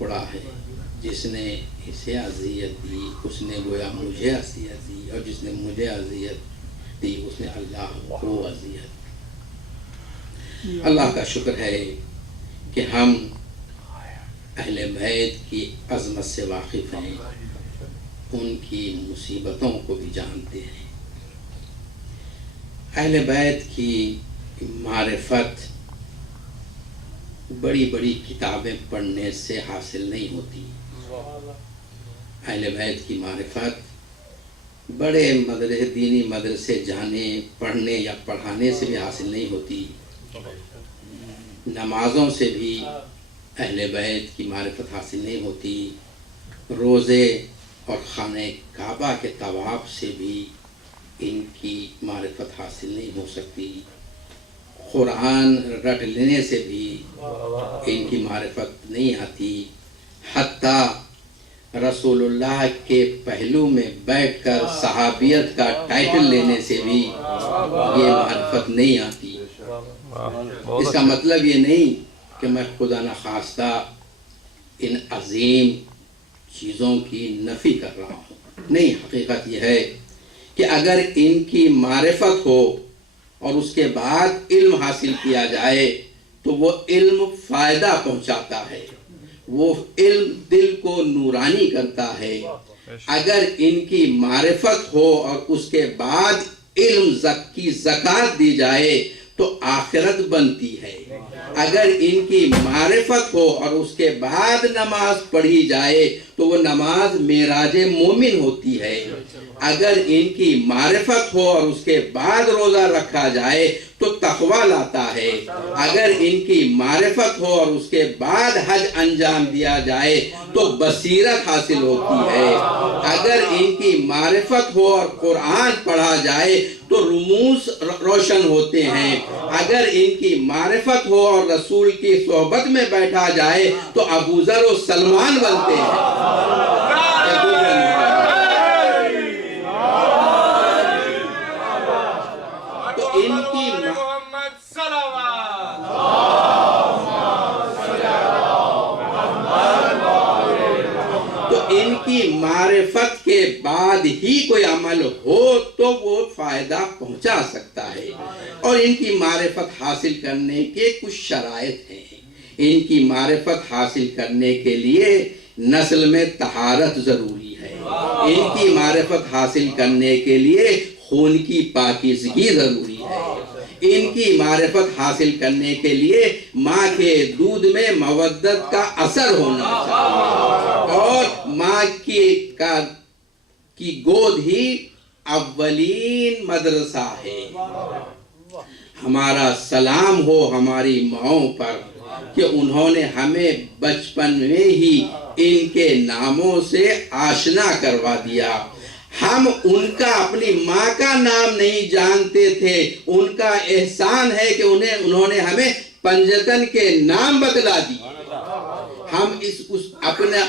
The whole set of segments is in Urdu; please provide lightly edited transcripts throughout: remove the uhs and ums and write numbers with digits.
ٹکڑا ہے، جس نے اسے اذیت دی اس نے گویا مجھے اذیت دی، اور جس نے مجھے اذیت دی اس نے اللہ کو اذیت دی۔ اللہ کا شکر ہے کہ ہم اہل بیت کی عظمت سے واقف ہیں، ان کی مصیبتوں کو بھی جانتے ہیں۔ اہل بیت کی معرفت بڑی بڑی کتابیں پڑھنے سے حاصل نہیں ہوتی۔ اہل بیت کی معرفت بڑے مدرسے، دینی مدرسے جانے، پڑھنے یا پڑھانے سے بھی حاصل نہیں ہوتی۔ نمازوں سے بھی اہل بیت کی معرفت حاصل نہیں ہوتی۔ روزے اور خانہ کعبہ کے طواف سے بھی ان کی معرفت حاصل نہیں ہو سکتی۔ قرآن رٹ لینے سے بھی ان کی معرفت نہیں آتی۔ حتیٰ رسول اللہ کے پہلو میں بیٹھ کر صحابیت کا ٹائٹل لینے سے بھی یہ معرفت نہیں آتی۔ اس کا مطلب یہ نہیں کہ میں خدا نخواستہ ان عظیم چیزوں کی نفی کر رہا ہوں، نہیں، حقیقت یہ ہے کہ اگر ان کی معرفت ہو اور اس کے بعد علم حاصل کیا جائے تو وہ علم فائدہ پہنچاتا ہے، وہ علم دل کو نورانی کرتا ہے۔ اگر ان کی معرفت ہو اور اس کے بعد علم کی زکوٰۃ دی جائے تو آخرت بنتی ہے۔ اگر ان کی معرفت ہو اور اس کے بعد نماز پڑھی جائے تو وہ نماز معراج مومن ہوتی ہے۔ اگر ان کی معرفت ہو اور اس کے بعد روزہ رکھا جائے تو تقویٰ لاتا ہے۔ اگر ان کی معرفت ہو اور اس کے بعد حج انجام دیا جائے تو بصیرت حاصل ہوتی ہے۔ اگر ان کی معرفت ہو اور قرآن پڑھا جائے تو رموز روشن ہوتے ہیں۔ اگر ان کی معرفت ہو اور رسول کی صحبت میں بیٹھا جائے تو ابو ذر و سلمان بنتے ہیں۔ ان کی معرفت کے بعد ہی کوئی عمل ہو تو وہ فائدہ پہنچا سکتا ہے، اور ان کی معرفت حاصل کرنے کے کچھ شرائط ہیں۔ ان کی معرفت حاصل کرنے کے لیے نسل میں طہارت ضروری ہے۔ ان کی معرفت حاصل کرنے کے لیے خون کی پاکیزگی ضروری ہے۔ ان کی معرفت حاصل کرنے کے لیے ماں کے دودھ میں مودت کا اثر ہونا چاہیے، اور ماں کی گود ہی اولین مدرسہ ہے۔ ہمارا سلام ہو ہماری ماؤں پر کہ انہوں نے ہمیں بچپن میں ہی ان کے ناموں سے آشنا کروا دیا۔ ہم ان کا، اپنی ماں کا نام نہیں جانتے تھے، ان کا احسان ہے کہ انہوں نے ہمیں پنجتن کے نام بتلا دیے۔ ہم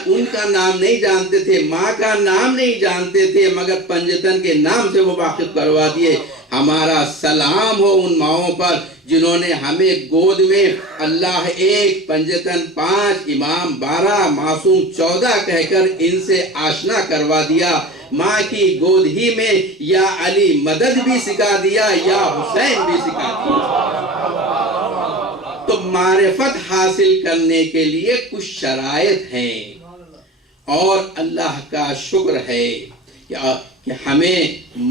ان کا نام نہیں جانتے تھے، ماں کا نام نہیں جانتے تھے، مگر پنجتن کے نام سے وہ واقف کروا دیے۔ ہمارا سلام ہو ان ماؤں پر جنہوں نے ہمیں گود میں اللہ 1، پنجتن 5، امام 12، معصوم 14 کہہ کر ان سے آشنا کروا دیا۔ ماں کی گود ہی میں یا علی مدد بھی سکھا دیا، یا حسین بھی سکھا دیا۔ تو معرفت حاصل کرنے کے لیے کچھ شرائط ہیں، اور اللہ کا شکر ہے کہ ہمیں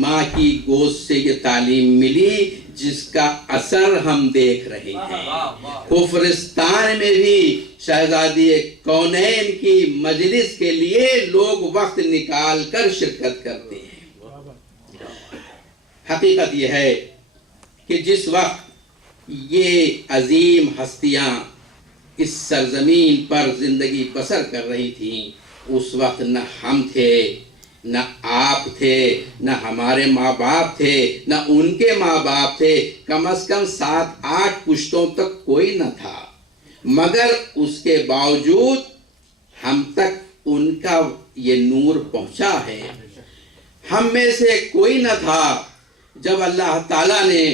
ماں کی گود سے یہ تعلیم ملی جس کا اثر ہم دیکھ رہے ہیں۔ کفرستان میں بھی شہزادی کونین کی مجلس کے لیے لوگ وقت نکال کر شرکت کرتے ہیں۔ حقیقت یہ ہے کہ جس وقت یہ عظیم ہستیاں اس سرزمین پر زندگی بسر کر رہی تھیں، اس وقت نہ ہم تھے، نہ آپ تھے، نہ ہمارے ماں باپ تھے، نہ ان کے ماں باپ تھے، کم از کم 7-8 پشتوں تک کوئی نہ تھا، مگر اس کے باوجود ہم تک ان کا یہ نور پہنچا ہے۔ ہم میں سے کوئی نہ تھا جب اللہ تعالیٰ نے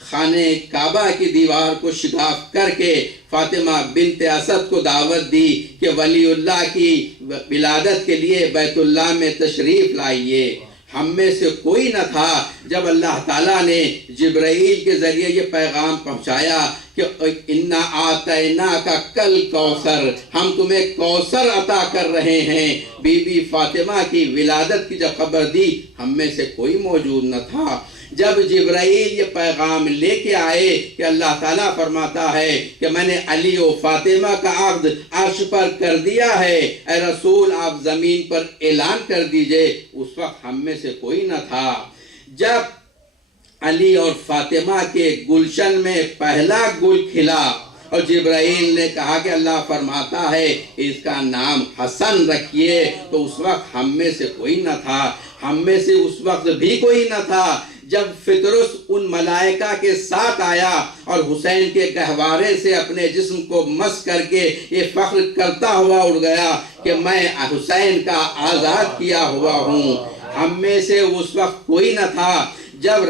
خانہ کعبہ کی دیوار کو شگاف کر کے فاطمہ بنت اسد کو دعوت دی کہ ولی اللہ کی ولادت کے لیے بیت اللہ میں تشریف لائیے۔ ہم میں سے کوئی نہ تھا جب اللہ تعالیٰ نے جبرائیل کے ذریعے یہ پیغام پہنچایا کہ اِنَّا أَعْطَيْنَاكَ الْكَوْثَرَ، ہم تمہیں کوثر عطا کر رہے ہیں۔ بی بی فاطمہ کی ولادت کی جب خبر دی ہم میں سے کوئی موجود نہ تھا۔ جب جبرائیل یہ پیغام لے کے آئے کہ اللہ تعالیٰ فرماتا ہے کہ میں نے علی و فاطمہ کا عقد عرش پر کر دیا ہے، اے رسول آپ زمین پر اعلان کر دیجئے، اس وقت ہم میں سے کوئی نہ تھا۔ جب علی اور فاطمہ کے گلشن میں پہلا گل کھلا اور جبرائیل نے کہا کہ اللہ فرماتا ہے اس کا نام حسن رکھیے، تو اس وقت ہم میں سے کوئی نہ تھا۔ ہم میں سے اس وقت بھی کوئی نہ تھا جب فطرس ان ملائکہ کے ساتھ آیا اور حسین کے گہوارے سے اپنے جسم کو مس کر کے یہ فخر کرتا ہوا اڑ گیا کہ میں حسین کا آزاد کیا ہوا ہوں۔ ہم میں سے اس وقت کوئی نہ تھا جب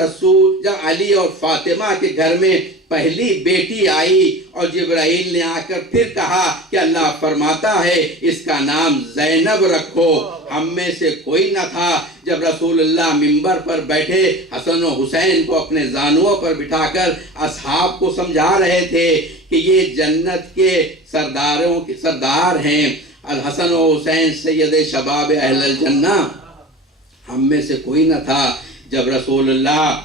علی اور فاطمہ کے گھر میں پہلی بیٹی آئی اور جبرائیل نے آ کر پھر کہا کہ اللہ فرماتا ہے اس کا نام زینب رکھو۔ ہم میں سے کوئی نہ تھا جب رسول اللہ منبر پر بیٹھے حسن و حسین کو اپنے زانوؤں پر بٹھا کر اصحاب کو سمجھا رہے تھے کہ یہ جنت کے سردار ہیں، الحسن و حسین سید شباب اہل الجنہ۔ ہم میں سے کوئی نہ تھا جب رسول اللہ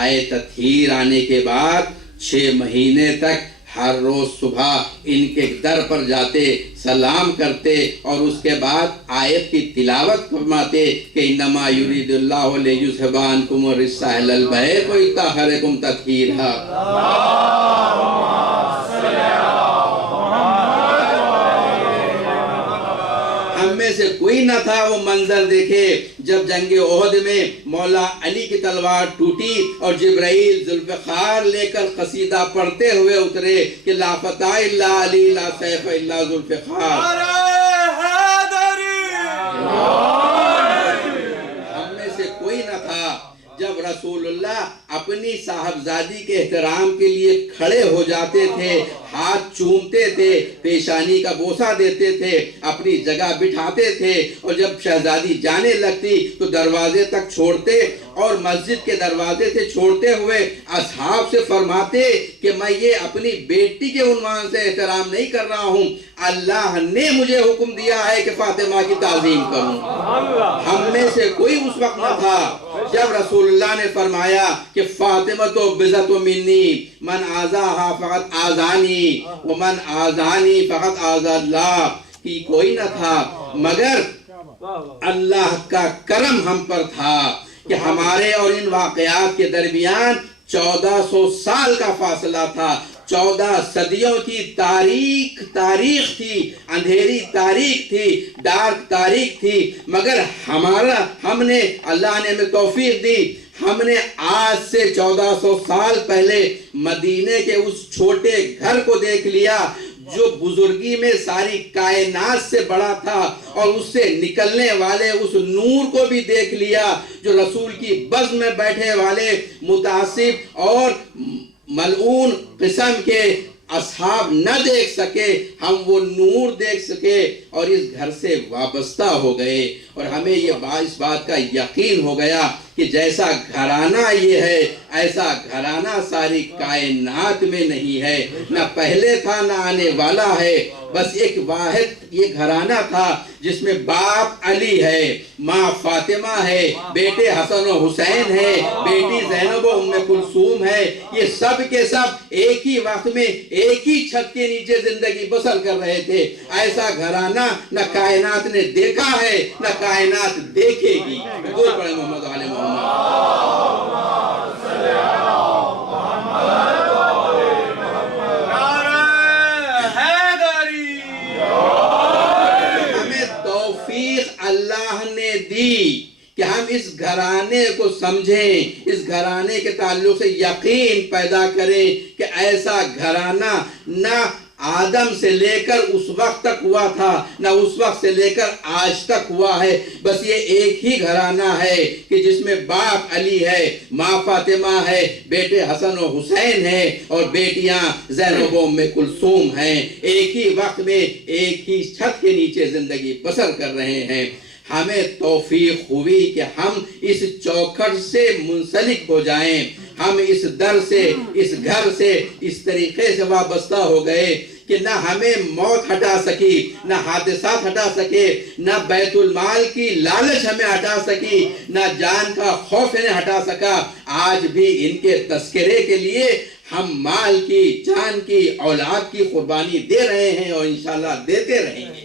آئے تطہیر آنے کے بعد 6 مہینے تک ہر روز صبح ان کے در پر جاتے، سلام کرتے اور اس کے بعد آیت کی تلاوت فرماتے کہ انما یرید اللہ لیذھب عنکم الرجس اہل البیت ویطہرکم تطہیرا۔ ہم میں سے کوئی نہ تھا وہ منظر دیکھے جب جنگ احد میں مولا علی کی تلوار ٹوٹی اور جبرائیل ذوالفقار لے کر قصیدہ پڑھتے ہوئے اترے کہ لا فتح الا علی لا سیف الا ذوالفقار۔ ہم میں سے کوئی نہ تھا جب رسول اللہ اپنی صاحبزادی کے احترام کے لیے کھڑے ہو جاتے تھے، ہاتھ چومتے تھے، پیشانی کا بوسہ دیتے تھے، اپنی جگہ بٹھاتے تھے، اور جب شہزادی جانے لگتی تو دروازے تک چھوڑتے اور مسجد کے دروازے سے چھوڑتے ہوئے اصحاب سے فرماتے کہ میں یہ اپنی بیٹی کے عنوان سے احترام نہیں کر رہا ہوں، اللہ نے مجھے حکم دیا ہے کہ فاطمہ کی تعظیم کروں۔ ہم میں سے کوئی اس وقت نہ تھا جب رسول اللہ نے فرمایا کہ فاطمہ تو بضعۃ منی من آذاہا فقط آذانی ومن آذانی فقط آذا اللہ، کی کوئی نہ تھا مگر اللہ کا کرم ہم پر تھا کہ ہمارے اور ان واقعات کے درمیان 1400 سال کا فاصلہ تھا، 14 صدیوں کی تاریخ تھی، اندھیری تاریخ تھی، ڈارک تاریخ تھی، مگر ہم نے اللہ نے ہمیں توفیق دی، ہم نے آج سے 1400 سال پہلے مدینے کے اس چھوٹے گھر کو دیکھ لیا جو بزرگی میں ساری کائنات سے بڑا تھا، اور اس سے نکلنے والے اس نور کو بھی دیکھ لیا جو رسول کی بزم میں بیٹھے والے متعصب اور ملعون قسم کے اصحاب نہ دیکھ سکے، ہم وہ نور دیکھ سکے اور اس گھر سے وابستہ ہو گئے، اور ہمیں اس بات کا یقین ہو گیا کہ جیسا گھرانہ یہ ہے ایسا گھرانہ ساری کائنات میں نہیں ہے، نہ پہلے تھا نہ آنے والا ہے، بس ایک واحد یہ گھرانہ تھا جس میں باپ علی ہے، ماں فاطمہ ہے، بیٹے حسن و حسین ہے، بیٹی زینب و ام کلثوم ہے، یہ سب کے سب ایک ہی وقت میں ایک ہی چھت کے نیچے زندگی بسر کر رہے تھے۔ ایسا گھرانہ نہ کائنات نے دیکھا ہے نہ کائنات دیکھے گی۔ حضور پڑھیں محمد علیہ محمد۔ اللہ نے دی کہ ہم اس گھرانے کو سمجھیں، اس گھرانے کے تعلق سے یقین پیدا کریں کہ ایسا گھرانہ نہ آدم سے لے کر اس وقت تک ہوا تھا نہ اس وقت سے لے کر آج تک ہوا ہے. بس یہ ایک ہی گھرانہ ہے کہ جس میں باپ علی ہے، ماں فاطمہ ہے، بیٹے حسن و حسین ہیں اور بیٹیاں زینب و ام کلثوم ہیں. ایک ہی وقت میں ایک ہی چھت کے نیچے زندگی بسر کر رہے ہیں. ہمیں توفیق ہوئی کہ ہم اس چوکھٹ سے منسلک ہو جائیں. ہم اس در سے، اس گھر سے اس طریقے سے وابستہ ہو گئے کہ نہ ہمیں موت ہٹا سکی، نہ حادثات ہٹا سکے، نہ بیت المال کی لالچ ہمیں ہٹا سکی، نہ جان کا خوف انہیں ہٹا سکا. آج بھی ان کے تذکرے کے لیے ہم مال کی، جان کی، اولاد کی قربانی دے رہے ہیں اور انشاءاللہ دیتے رہیں گے.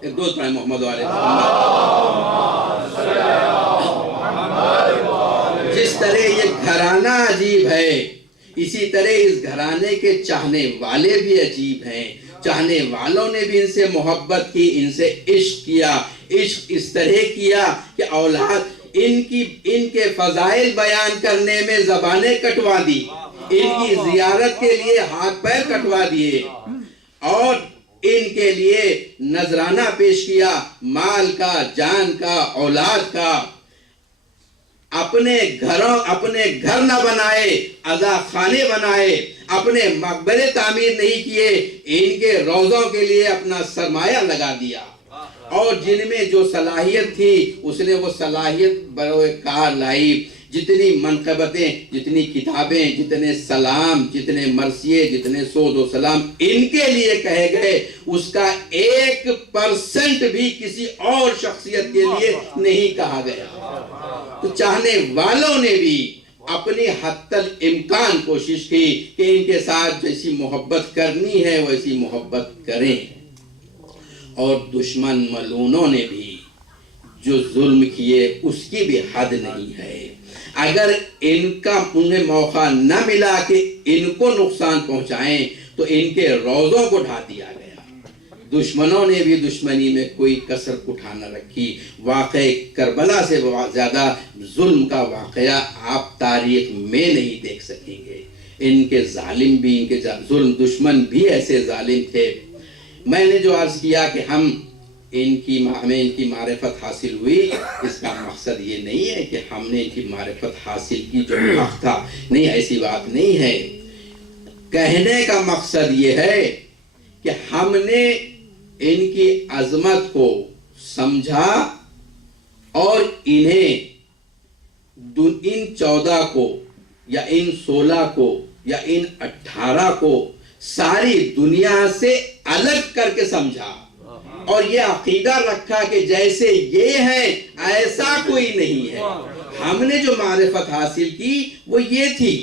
ایک دوست پڑھیں محمد والے محمد. جس طرح یہ گھرانہ عجیب ہے، اسی طرح اس گھرانے کے چاہنے والے بھی عجیب ہیں. چاہنے والوں نے بھی ان سے محبت کی، ان سے عشق کیا. عشق اس طرح کیا کہ اولاد ان کے فضائل بیان کرنے میں زبانیں کٹوا دی، ان کی زیارت کے لیے ہاتھ پیر کٹوا دیے اور ان کے لیے نذرانہ پیش کیا، مال کا، جان کا، اولاد کا. اپنے گھر نہ بنائے، عزا خانے بنائے، اپنے مقبرے تعمیر نہیں کیے، ان کے روضوں کے لیے اپنا سرمایہ لگا دیا. اور جن میں جو صلاحیت تھی اس نے وہ صلاحیت بروئے کار لائی. جتنی منقبتیں، جتنی کتابیں، جتنے سلام، جتنے مرثیے، جتنے سود و سلام ان کے لیے کہے گئے، اس کا 1% بھی کسی اور شخصیت کے لیے نہیں کہا گیا. تو چاہنے والوں نے بھی اپنی حد الامکان کوشش کی کہ ان کے ساتھ جیسی محبت کرنی ہے ویسی محبت کریں. اور دشمن ملعونوں نے بھی جو ظلم کیے اس کی بھی حد نہیں ہے. اگر انہیں موقع نہ ملا کہ ان کو نقصان پہنچائیں تو ان کے روضوں کو ڈھا دیا گیا. دشمنوں نے بھی دشمنی میں کوئی کسر اٹھا نہ رکھی. واقعہ کربلا سے زیادہ ظلم کا واقعہ آپ تاریخ میں نہیں دیکھ سکیں گے. ان کے ظالم بھی، ان کے ظلم دشمن بھی ایسے ظالم تھے. میں نے جو عرض کیا کہ ہمیں ان کی معرفت حاصل ہوئی، اس کا مقصد یہ نہیں ہے کہ ہم نے ان کی معرفت حاصل کی جو حق تھا، نہیں، ایسی بات نہیں ہے. کہنے کا مقصد یہ ہے کہ ہم نے ان کی عظمت کو سمجھا اور ان 14 کو یا ان 16 کو یا ان 18 کو ساری دنیا سے الگ کر کے سمجھا اور یہ عقیدہ رکھا کہ جیسے یہ ہے ایسا کوئی نہیں ہے. ہم نے جو معرفت حاصل کی وہ یہ تھی.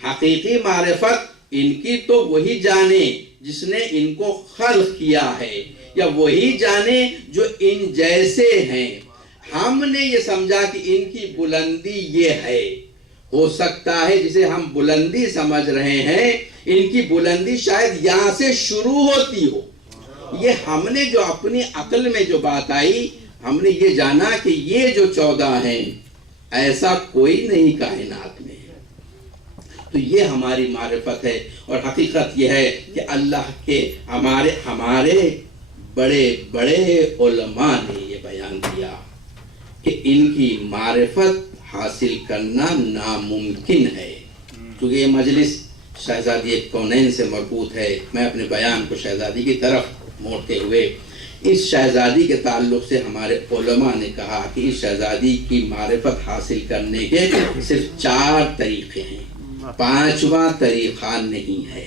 حقیقی معرفت ان کی تو وہی جانے جس نے ان کو خلق کیا ہے، یا وہی جانے جو ان جیسے ہیں. ہم نے یہ سمجھا کہ ان کی بلندی یہ ہے. ہو سکتا ہے جسے ہم بلندی سمجھ رہے ہیں، ان کی بلندی شاید یہاں سے شروع ہوتی ہو. یہ ہم نے جو اپنی عقل میں جو بات آئی، ہم نے یہ جانا کہ یہ جو 14 ہیں ایسا کوئی نہیں کائنات میں. تو یہ ہماری معرفت ہے. اور حقیقت یہ ہے کہ اللہ کے ہمارے بڑے بڑے علماء نے یہ بیان کیا کہ ان کی معرفت حاصل کرنا ناممکن ہے. کیونکہ یہ مجلس شہزادی کونین سے مربوط ہے. میں اپنے بیان کو شہزادی کی طرف موڑتے ہوئے اس شہزادی کے تعلق سے ہمارے علماء نے کہا کہ اس شہزادی کی معرفت حاصل کرنے کے صرف 4 طریقے ہیں، 5واں طریقہ نہیں ہے.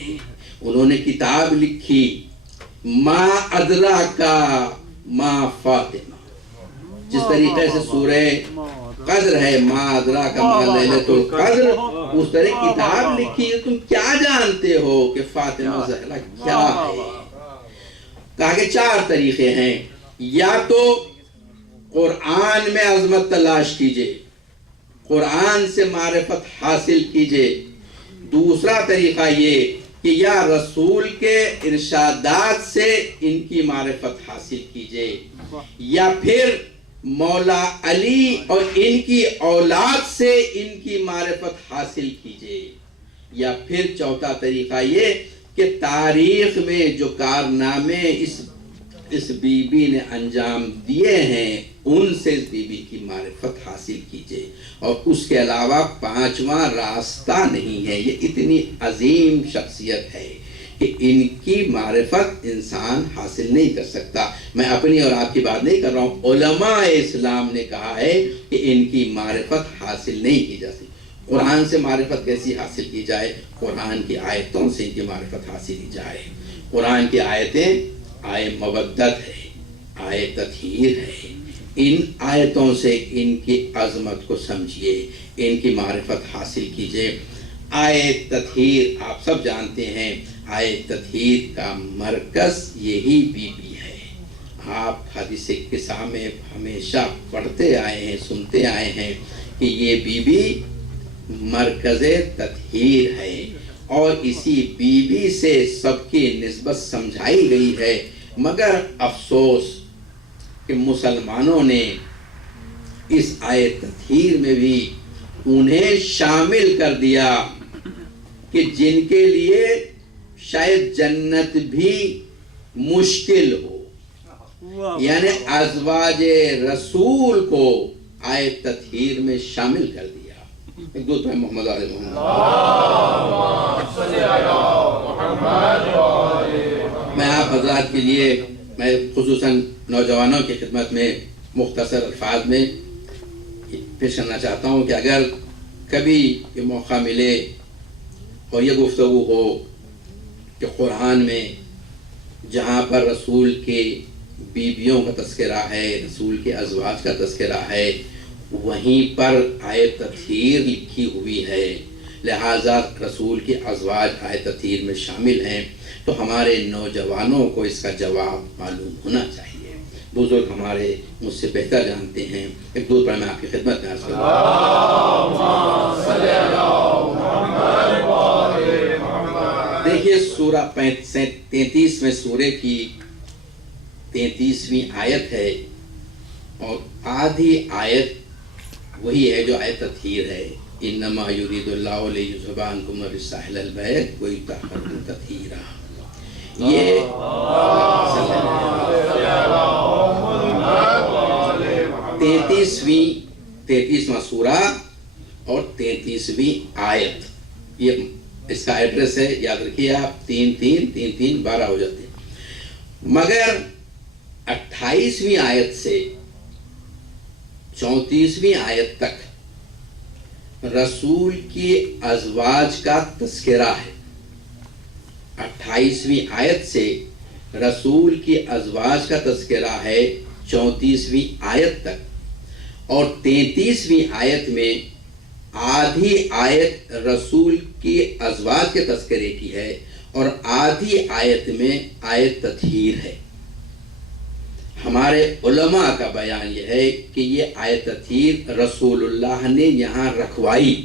انہوں نے کتاب لکھی ما ادراکا ما فاطمہ. جس طریقے سے سورہ قدر ہے ما ادراکا ما لیلۃ القدر، اس طرح کتاب لکھی تم کیا جانتے ہو کہ فاطمہ زہرا کیا ہے. کہا کہ 4 طریقے ہیں. یا تو قرآن میں عظمت تلاش کیجئے، قرآن سے معرفت حاصل کیجئے. دوسرا طریقہ یہ کہ یا رسول کے ارشادات سے ان کی معرفت حاصل کیجئے، یا پھر مولا علی اور ان کی اولاد سے ان کی معرفت حاصل کیجئے، یا پھر چوتھا طریقہ یہ کہ تاریخ میں جو کارنامے اس بی بی نے انجام دیے ہیں ان سے اس بی بی کی معرفت حاصل کیجئے، اور اس کے علاوہ پانچواں راستہ نہیں ہے۔ یہ اتنی عظیم شخصیت ہے کہ ان کی معرفت انسان حاصل نہیں کر سکتا۔ میں اپنی اور آپ کی بات نہیں کر رہا ہوں، علماء اسلام نے کہا ہے کہ ان کی معرفت حاصل نہیں کی جا سکتی۔ قرآن سے معرفت کیسی حاصل کی جائے؟ قرآن کی آیتوں سے ان کی معرفت حاصل کی جائے۔ قرآن کی آیتیں آئے مودت ہے، آئے تطہیر ہے، ان آیتوں سے ان کی عظمت کو سمجھیے، ان کی معرفت حاصل کیجئے۔ آئے تطہیر آپ سب جانتے ہیں، آئے تطہیر کا مرکز یہی بی بی ہے۔ آپ حدیث قصہ میں ہمیشہ پڑھتے آئے ہیں، سنتے آئے ہیں کہ یہ بی بی مرکز تطہیر ہے، اور اسی بی بی سے سب کی نسبت سمجھائی گئی ہے۔ مگر افسوس کہ مسلمانوں نے اس آئے تطہیر میں بھی انہیں شامل کر دیا کہ جن کے لیے شاید جنت بھی مشکل ہو، یعنی ازواج رسول کو آئے تطہیر میں شامل کر دیا۔ ایک دو تو محمد علیہ میں آپ حضرات کے لیے، میں خصوصاً نوجوانوں کی خدمت میں مختصر الفاظ میں پیش کرنا چاہتا ہوں کہ اگر کبھی یہ موقع ملے اور یہ گفتگو ہو کہ قرآن میں جہاں پر رسول کے بیویوں کا تذکرہ ہے، رسول کے ازواج کا تذکرہ ہے، وہیں پر آئے تطہیر لکھی ہوئی ہے، لہٰذا رسول کے ازواج آئے تطہیر میں شامل ہیں، تو ہمارے نوجوانوں کو اس کا جواب معلوم ہونا چاہیے۔ بزرگ ہمارے مجھ سے بہتر جانتے ہیں، ایک دو پر میں آپ کی خدمت میں عرض کروں۔ دیکھیے سورہ 33ویں سورے کی 33ویں آیت ہے، اور آدھی آیت وہی ہے جو آیت تطہیر ہے۔ انما یرید اللہ لیذھب عنکم الرجس اہل البیت ویطہرکم تطہیرا۔ یہ 33واں سورہ اور 33ویں آیت، یہ اس کا ایڈریس ہے، یاد رکھیے آپ، 3-3-3-3 12 ہو جاتے ہیں۔ مگر 28ویں آیت سے 34ویں آیت تک رسول کی ازواج کا تذکرہ ہے۔ 28ویں آیت سے رسول کی ازواج کا تذکرہ ہے 34ویں آیت تک، اور 33ویں آیت میں آدھی آیت رسول کی ازواج کے تذکرے کی ہے، اور آدھی آیت میں آیت تطہیر ہے۔ ہمارے علماء کا بیان یہ ہے کہ یہ آیت تطہیر رسول اللہ نے یہاں رکھوائی۔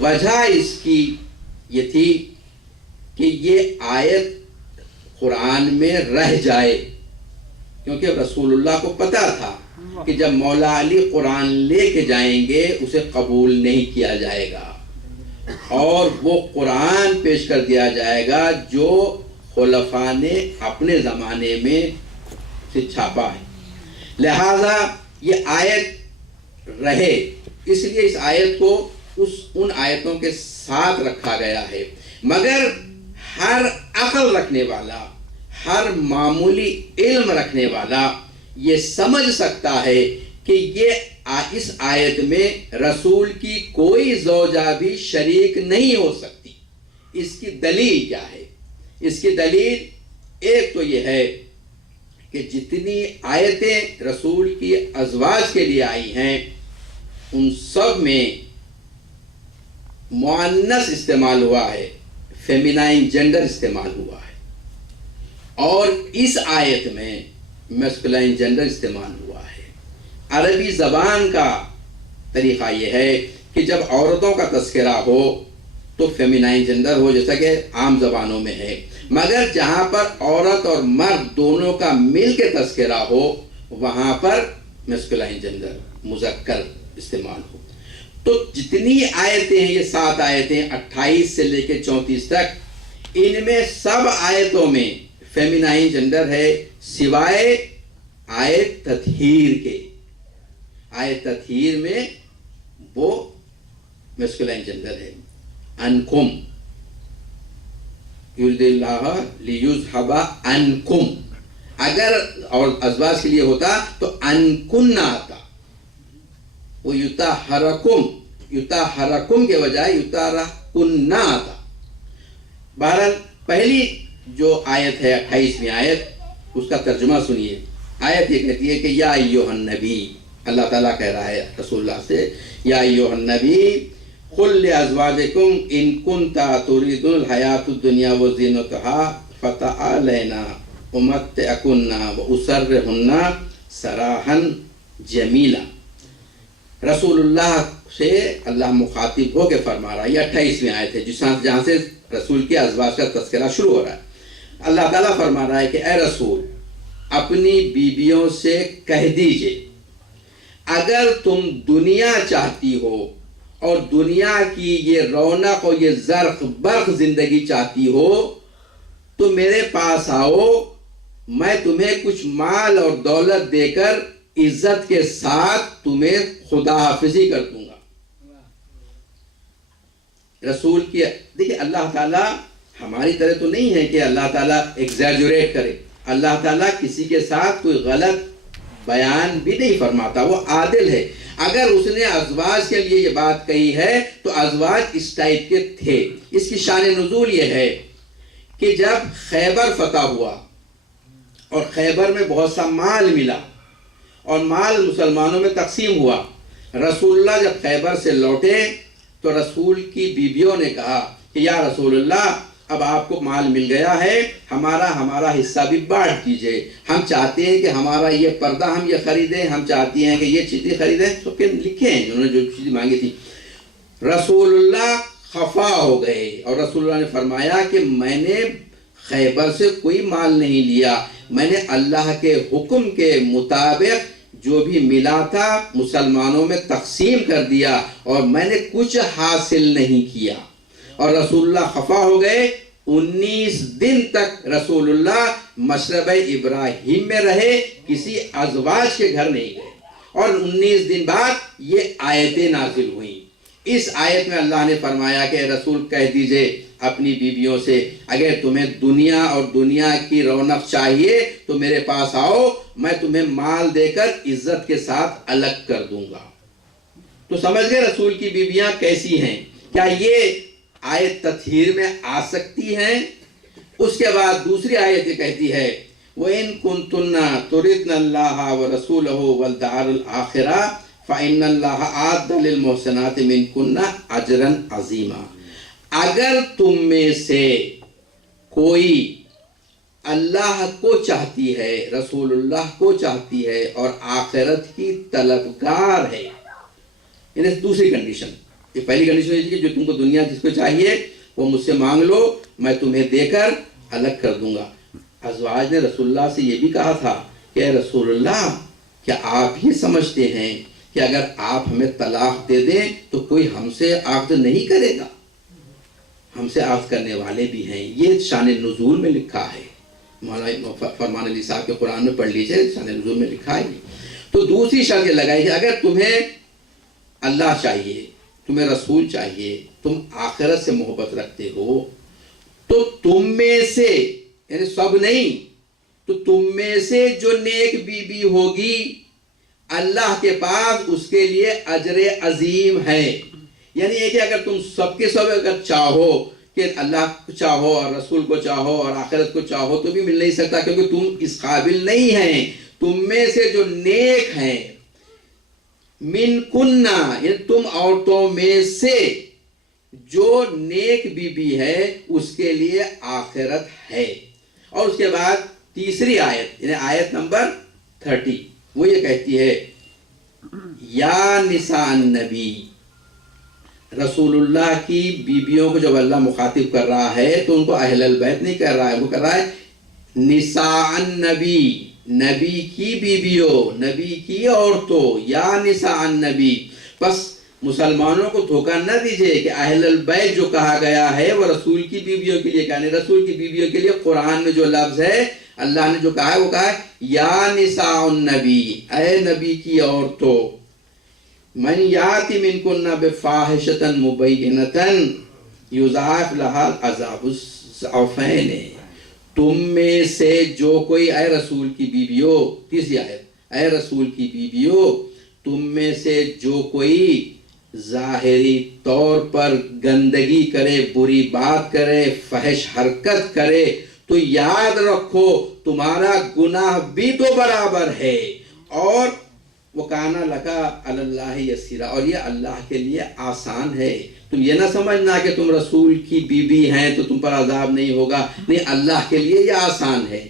وجہ اس کی یہ تھی کہ یہ آیت قرآن میں رہ جائے، کیونکہ رسول اللہ کو پتا تھا کہ جب مولا علی قرآن لے کے جائیں گے اسے قبول نہیں کیا جائے گا، اور وہ قرآن پیش کر دیا جائے گا جو خلفاء نے اپنے زمانے میں سے چھاپا ہے، لہذا یہ آیت رہے، اس لیے اس آیت کو ان آیتوں کے ساتھ رکھا گیا ہے۔ مگر ہر عقل رکھنے والا، ہر معمولی علم رکھنے والا یہ سمجھ سکتا ہے کہ یہ اس آیت میں رسول کی کوئی زوجہ بھی شریک نہیں ہو سکتی۔ اس کی دلیل کیا ہے؟ اس کی دلیل ایک تو یہ ہے کہ جتنی آیتیں رسول کی ازواج کے لیے آئی ہیں ان سب میں مؤنث استعمال ہوا ہے، فیمینائن جنڈر استعمال ہوا ہے، اور اس آیت میں میسکولائن جنڈر استعمال ہوا ہے۔ عربی زبان کا طریقہ یہ ہے کہ جب عورتوں کا تذکرہ ہو تو فیمینائن جنڈر ہو، جیسا کہ عام زبانوں میں ہے، مگر جہاں پر عورت اور مرد دونوں کا مل کے تذکرہ ہو وہاں پر میسکولائن جنڈر مذکر استعمال ہو۔ تو جتنی آیتیں ہیں، یہ 7 آیتیں 28 سے لے کے 34 تک، ان میں سب آیتوں میں فیمینائن جنڈر ہے سوائے آیت تطہیر کے. آیت تطہیر میں وہ میسکولائن جنڈر ہے. انکم یرید اللہ لیذھب عنکم، اگر اور ازواج کے لیے ہوتا تو انکن آتا. وہ یطہرکم کے بجائے یطہرکن آتا. بہرحال پہلی جو آیت ہے 28ویں آیت، اس کا ترجمہ سنیے. آیت یہ کہتی ہے کہ یا ایھا النبی، اللہ تعالیٰ کہہ رہا ہے رسول اللہ سے، یا ایھا النبی قل لازواجکم ان کنتم تريدون الحیاۃ الدنیا وزینتها فتعالین امتعکن واسرحن سراحا جمیلا. رسول اللہ سے اللہ مخاطب ہو کے فرما رہا ہے. یہ 28ویں آیت ہے جہاں سے رسول کے ازواج کا تذکرہ شروع ہو رہا ہے. اللہ تعالیٰ فرما رہا ہے کہ اے رسول اپنی بیویوں سے کہہ دیجئے اگر تم دنیا چاہتی ہو اور دنیا کی یہ رونق اور یہ زرق برق زندگی چاہتی ہو تو میرے پاس آؤ، میں تمہیں کچھ مال اور دولت دے کر عزت کے ساتھ تمہیں خدا حافظی کر دوں گا. رسول کی دیکھیے، اللہ تعالیٰ ہماری طرح تو نہیں ہے کہ اللہ تعالیٰ ایگزیجریٹ کرے. اللہ تعالیٰ کسی کے ساتھ کوئی غلط بیان بھی نہیں فرماتا، وہ عادل ہے. اگر اس نے ازواج کے لیے یہ بات کہی ہے تو ازواج اس ٹائپ کے تھے. اس کی شان نزول یہ ہے کہ جب خیبر فتح ہوا اور خیبر میں بہت سا مال ملا اور مال مسلمانوں میں تقسیم ہوا، رسول اللہ جب خیبر سے لوٹے تو رسول کی بیویوں نے کہا کہ یا رسول اللہ اب آپ کو مال مل گیا ہے، ہمارا حصہ بھی بانٹ دیجئے. ہم چاہتے ہیں کہ ہمارا یہ پردہ ہم یہ خریدیں، ہم چاہتے ہیں کہ یہ چیزیں خریدیں. تو پھر لکھے ہیں انہوں نے جو چیزیں مانگی تھی. رسول اللہ خفا ہو گئے اور رسول اللہ نے فرمایا کہ میں نے خیبر سے کوئی مال نہیں لیا، میں نے اللہ کے حکم کے مطابق جو بھی ملا تھا مسلمانوں میں تقسیم کر دیا اور میں نے کچھ حاصل نہیں کیا. اور رسول اللہ خفا ہو گئے. 19 دن تک رسول اللہ مشرب ابراہیم میں رہے، کسی ازواج کے گھر نہیں گئے. اور 19 دن بعد یہ آیتیں نازل ہوئیں. اس آیت میں اللہ نے فرمایا کہ رسول کہہ دیجئے اپنی بیویوں سے اگر تمہیں دنیا اور دنیا کی رونق چاہیے تو میرے پاس آؤ، میں تمہیں مال دے کر عزت کے ساتھ الگ کر دوں گا. تو سمجھ گئے رسول کی بیویاں کیسی ہیں. کیا یہ آیت تطہیر میں آ سکتی ہیں؟ اس کے بعد دوسری آیت یہ کہتی ہے وَإِن كُنتُنَّ تُرِدْنَ اللَّهَ وَرَسُولَهُ وَالدَّارَ الْآخِرَةَ فَإِنَّ اللَّهَ أَعَدَّ لِلْمُحْسِنَاتِ مِنكُنَّ أَجْرًا عَظِيمًا. اگر تم میں سے کوئی اللہ کو چاہتی ہے، رسول اللہ کو چاہتی ہے اور آخرت کی طلبگار ہے، یعنی دوسری کنڈیشن. یہ پہلی کنڈیشن ہے کہ جو تم کو دنیا جس کو چاہیے وہ مجھ سے مانگ لو، میں تمہیں دے کر الگ کر دوں گا. ازواج نے رسول اللہ سے یہ بھی کہا تھا کہ اے رسول اللہ کیا آپ یہ سمجھتے ہیں کہ اگر آپ ہمیں طلاق دے دیں تو کوئی ہم سے عقد نہیں کرے گا؟ ہم سے عقد کرنے والے بھی ہیں. یہ شان نزول میں لکھا ہے. مولانا فرمان علی صاحب کے قرآن میں پڑھ لیجئے، شان نزول میں لکھا ہے. تو دوسری شرط یہ لگائی کہ اگر تمہیں اللہ چاہیے، تمہیں رسول چاہیے، تم آخرت سے محبت رکھتے ہو تو تم میں سے، یعنی سب نہیں، تو تم میں سے جو نیک بیوی ہوگی اللہ کے پاس اس کے لیے اجر عظیم ہے. یعنی یہ کہ اگر تم سب کے سب اگر چاہو کہ اللہ کو چاہو اور رسول کو چاہو اور آخرت کو چاہو تو بھی مل نہیں سکتا، کیونکہ تم اس قابل نہیں ہیں. تم میں سے جو نیک ہیں، من کننا، یعنی تم عورتوں میں سے جو نیک بیوی ہے اس کے لیے آخرت ہے. اور اس کے بعد تیسری آیت یعنی آیت نمبر 30 وہ یہ کہتی ہے یا نساء النبی. رسول اللہ کی بیویوں کو جب اللہ مخاطب کر رہا ہے تو ان کو اہل البیت نہیں کر رہا ہے، وہ کر رہا ہے نساء النبی، نبی کی بیویوں، نبی کی عورتوں، یا نساء النبی. بس مسلمانوں کو دھوکہ نہ دیجئے کہ اہل البیت جو کہا گیا ہے وہ رسول کی بیویوں کے لیے کہا نہیں. رسول کی بیویوں کے لیے قرآن میں جو لفظ ہے اللہ نے جو کہا ہے وہ کہا ہے یا نساء النبی، اے نبی کی عورتوں، من یاتی منکن بفاحشۃ مبینۃ یضاعف لها العذاب الضعفین، تم میں سے جو کوئی، اے رسول کی بیویوں، تیسری آیت، اے رسول کی بیویوں، تم میں سے جو کوئی ظاہری طور پر گندگی کرے، بری بات کرے، فحش حرکت کرے، تو یاد رکھو تمہارا گناہ بھی تو برابر ہے، اور وَكَانَ لَكَ عَلَى اللَّهِ يَسِيرًا، اور یہ اللہ کے لیے آسان ہے. تم یہ نہ سمجھنا کہ تم رسول کی بیوی ہیں تو تم پر عذاب نہیں ہوگا، نہیں، اللہ کے لیے یہ آسان ہے.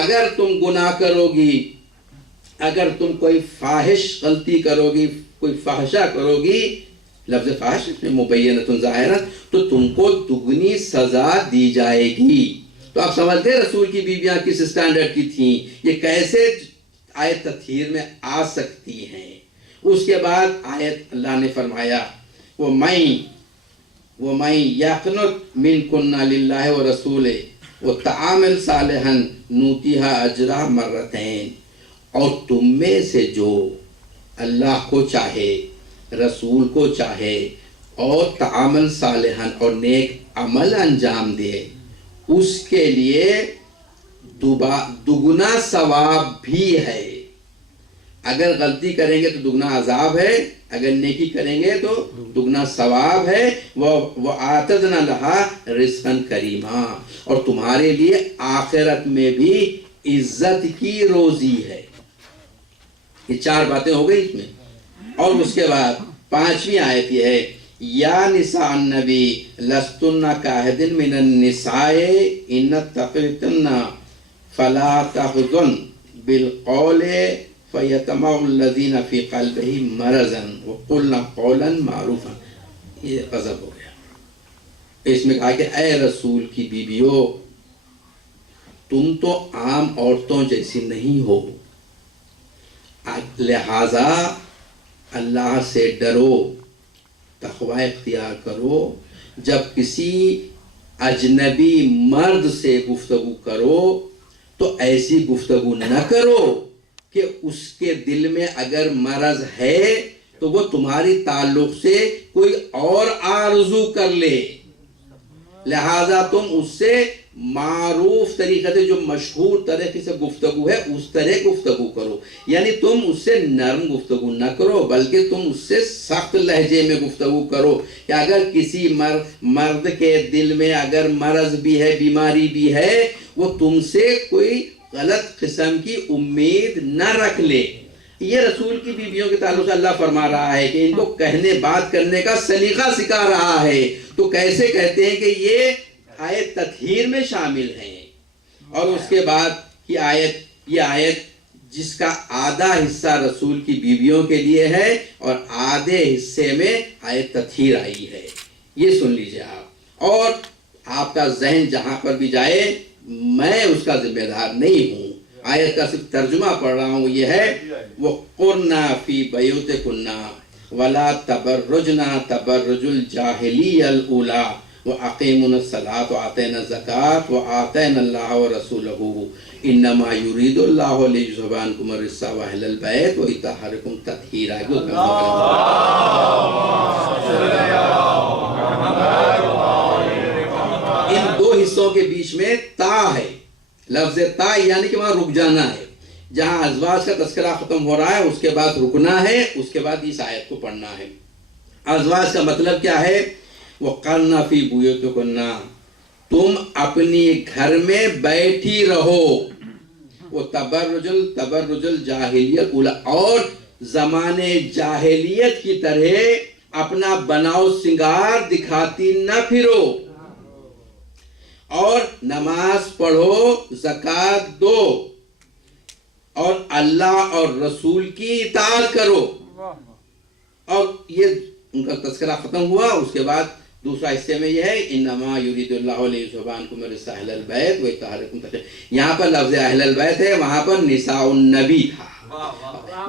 اگر تم گناہ کرو گی، اگر تم کوئی فاحش غلطی کرو گی، کوئی فحشہ کرو گی، لفظ فحش میں مبینۃ ظاہرت، تو تم کو دگنی سزا دی جائے گی. تو آپ سمجھتے ہیں رسول کی بیویاں کس اسٹینڈرڈ کی تھیں، یہ کیسے آیت تطہیر میں آ سکتی ہیں. اس کے بعد آیت اللہ نے فرمایا وَمَن يَقْنُتْ مِنْكُنَّ لِلَّهِ وَرَسُولِهِ وَتَعَامَلْ صَالِحًا نُؤْتِهَا أَجْرَهَا مَرَّتَيْنِ، اور تم میں سے جو اللہ کو چاہے، رسول کو چاہے، اور تعامل صالحاً اور نیک عمل انجام دے، اس کے لیے دگنا ثواب بھی ہے. اگر غلطی کریں گے تو دگنا عذاب ہے، اگر نیکی کریں گے تو دگنا ثواب ہے. وَآتَدْنَا لَهَا رِزْقًا كَرِيمًا، اور تمہارے لیے آخرت میں بھی عزت کی روزی ہے. یہ 4 باتیں ہو گئی اس میں. اور اس کے بعد 5ویں آیت یہ ہے یا نساء النبی لستن کاہد من النساء ان اتقیتن فلا تخضن بالقول فیطمع الذین فی قلبہ مرضا وقلن قولا معروفا. یہ غضب ہو گیا. اس میں کہا کہ اے رسول کی بیویوں، تم تو عام عورتوں جیسی نہیں ہو، لہذا اللہ سے ڈرو، تقوی اختیار کرو. جب کسی اجنبی مرد سے گفتگو کرو تو ایسی گفتگو نہ کرو کہ اس کے دل میں اگر مرض ہے تو وہ تمہاری تعلق سے کوئی اور آرزو کر لے. لہذا تم اس سے معروف طریقے سے، جو مشہور طریقے سے گفتگو ہے اس طرح گفتگو کرو. یعنی تم اس سے نرم گفتگو نہ کرو بلکہ تم اس سے سخت لہجے میں گفتگو کرو کہ اگر کسی مرد کے دل میں اگر مرض بھی ہے، بیماری بھی ہے، وہ تم سے کوئی غلط قسم کی امید نہ رکھ لے. یہ رسول کی بیویوں کے تعلق سے اللہ فرما رہا ہے کہ ان کو کہنے بات کرنے کا سلیقہ سکھا رہا ہے. تو کیسے کہتے ہیں کہ یہ آیت تطہیر میں شامل ہیں. اور اس کے بعد یہ آیت جس کا آدھا حصہ رسول کی بیویوں کے لیے ہے اور آدھے حصے میں آیت تطہیر آئی ہے. یہ سن لیجئے آپ، اور آپ کا ذہن جہاں پر بھی جائے میں اس کا ذمہ دار نہیں ہوں. آیت کا صرف ترجمہ پڑھ رہا ہوں. یہ ہے وَقُرْنَا فِي بَيُوتِكُنَّا وَلَا تَبَرُّجْنَا تَبَرُّجُ الْجَاهِلِيَّةِ الْأُولَىٰ وَأَقِيمُوا الصَّلَاةَ وَآتَيْنَا الزَّكَاةَ وَآتَيْنَا اللَّهَ وَرَسُولَهُ إِنَّمَا يُرِيدُ اللَّهُ لِيُذْهِبَ عَنكُمُ الرِّجْسَ وَأَهْلَ الْبَيْتِ وَيُطَهِّرَكُمْ تَطْهِيرًا. ان دو حصوں کے بیچ میں تا ہے. لفظ تا یعنی کہ وہاں رک جانا ہے. جہاں ازواج کا تذکرہ ختم ہو رہا ہے اس کے بعد رکنا ہے، اس کے بعد اس آیت کو پڑھنا ہے. ازواج کا مطلب کیا ہے؟ وَقَرْنَ فِي بُيُوتِكُنَّ، تم اپنی گھر میں بیٹھی رہو. وہ تبرج الجاہلیت، اور زمانے جاہلیت کی طرح اپنا بناؤ سنگار دکھاتی نہ پھرو، اور نماز پڑھو، زکوٰۃ دو، اور اللہ اور رسول کی اطاعت کرو. اور یہ ان کا تذکرہ ختم ہوا. اس کے بعد دوسرا حصے میں یہ ہے انما یرید اللہ لیذھب عنکم الرجس اہل البیت ویطہرکم تطہیرا. یہاں پر لفظ اہل البیت ہے، وہاں پر نساء النبی تھا.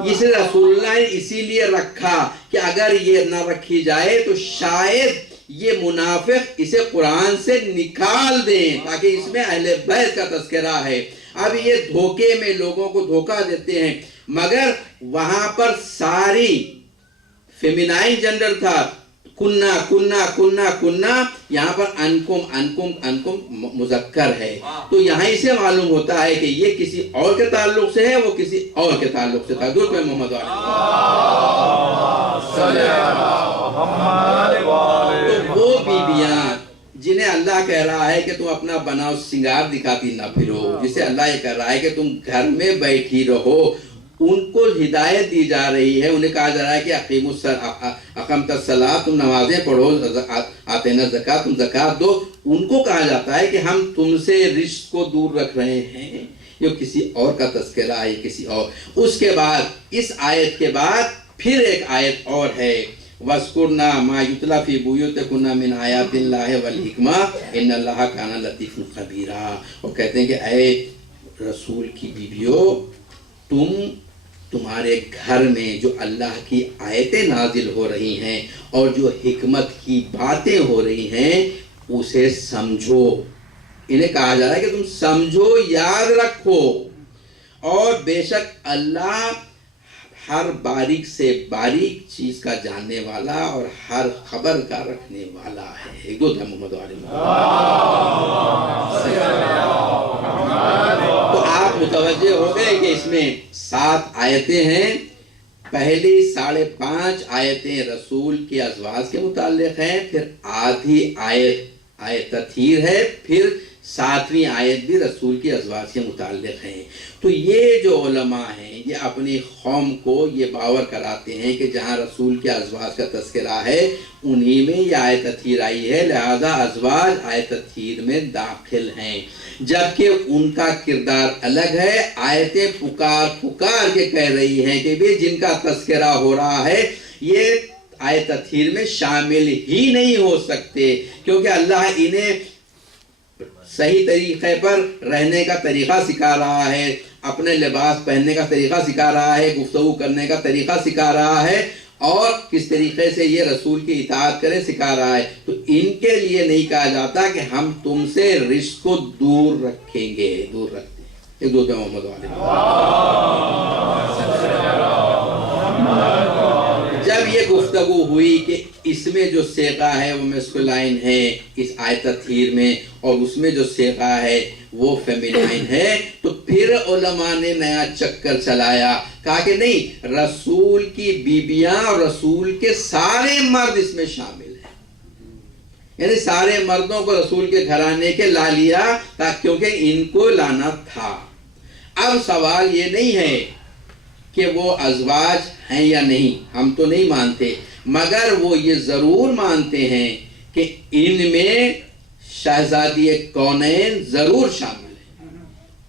اسے رسول اللہ نے اسی لیے رکھا کہ اگر یہ نہ رکھی جائے تو شاید یہ منافق اسے قرآن سے نکال دیں، تاکہ اس میں اہل بیت کا تذکرہ ہے۔ اب یہ دھوکے میں لوگوں کو دھوکہ دیتے ہیں، مگر وہاں پر ساری فیمینائن جنڈر تھا، کنہ کنہ کنہ کنہ، یہاں پر انکم انکم انکم مذکر ہے، تو یہاں اسے معلوم ہوتا ہے کہ یہ کسی اور کے تعلق سے ہے، وہ کسی اور کے تعلق سے تھا۔ درود پہ محمد تو وہ بیویاں جنہیں اللہ کہہ رہا ہے کہ تم اپنا بناؤ سنگار دکھاتی نہ پھرو، جسے اللہ یہ کہہ رہا ہے کہ تم گھر میں بیٹھی رہو، ان کو ہدایت دی جا رہی ہے، انہیں کہا جا رہا ہے کہ اقامت الصلاۃ، تم نمازیں پڑھو، آتینا الزکاۃ، تم زکات دو۔ ان کو کہا جاتا ہے کہ ہم تم سے رزق کو دور رکھ رہے ہیں، یہ کسی اور کا تذکرہ ہے، کسی اور۔ اس کے بعد اس آیت کے بعد پھر ایک آیت اور ہے، وَاذْكُرْنَا مَا يُتْلَى فِي بُيُوتِكُنَّ مِنْ آيَاتِ اللَّهِ وَالْحِكْمَةِ إِنَّ اللَّهَ كَانَ لَطِيفًا خَبِيرًا۔ اور کہتے ہیں کہ اے رسول کی بیویوں، تمہارے گھر میں جو اللہ کی آیتیں نازل ہو رہی ہیں اور جو حکمت کی باتیں ہو رہی ہیں اسے سمجھو۔ انہیں کہا جا رہا ہے کہ تم سمجھو، یاد رکھو، اور بے شک اللہ ہر باریک سے باریک چیز کا جاننے والا اور ہر خبر کا رکھنے والا ہے۔ ایک دو تھا محمد علیہ۔ تو آپ متوجہ ہو گئے کہ اس میں 7 آیتیں ہیں۔ پہلی 5.5 آیتیں رسول کے ازواج کے متعلق ہیں، پھر آدھی آیت تطہیر ہے، پھر 7ویں آیت بھی رسول کی ازواج کے متعلق ہیں۔ تو یہ جو علماء ہیں یہ اپنی قوم کو یہ باور کراتے ہیں کہ جہاں رسول کے ازواج کا تذکرہ ہے انہی میں یہ آیت تطہیر آئی ہے، لہذا ازواج آیت تطہیر میں داخل ہیں، جبکہ ان کا کردار الگ ہے۔ آیتیں پکار کے کہہ رہی ہیں کہ بھی جن کا تذکرہ ہو رہا ہے یہ آیت تطہیر میں شامل ہی نہیں ہو سکتے، کیونکہ اللہ انہیں صحیح طریقے پر رہنے کا طریقہ سکھا رہا ہے، اپنے لباس پہننے کا طریقہ سکھا رہا ہے، گفتگو کرنے کا طریقہ سکھا رہا ہے، اور کس طریقے سے یہ رسول کی اطاعت کریں سکھا رہا ہے۔ تو ان کے لیے نہیں کہا جاتا کہ ہم تم سے رزق کو دور رکھیں گے، دور رکھتے ہیں۔ ایک دو محمد علیہ۔ جب یہ گفتگو ہوئی کہ اس میں جو صیغہ ہے وہ مسکولائن ہے اس آیت تطہیر میں، اور اس میں جو صیغہ ہے وہ فیمینائن ہے، تو پھر علماء نے نیا چکر چلایا، کہا کہ نہیں، رسول کی بیبیاں اور رسول کے سارے مرد اس میں شامل ہیں، یعنی سارے مردوں کو رسول کے گھرانے کے لا لیا، کیونکہ ان کو لانا تھا۔ اب سوال یہ نہیں ہے کہ وہ ازواج ہیں یا نہیں، ہم تو نہیں مانتے، مگر وہ یہ ضرور مانتے ہیں کہ ان میں شہزادی کونین ضرور شامل ہیں۔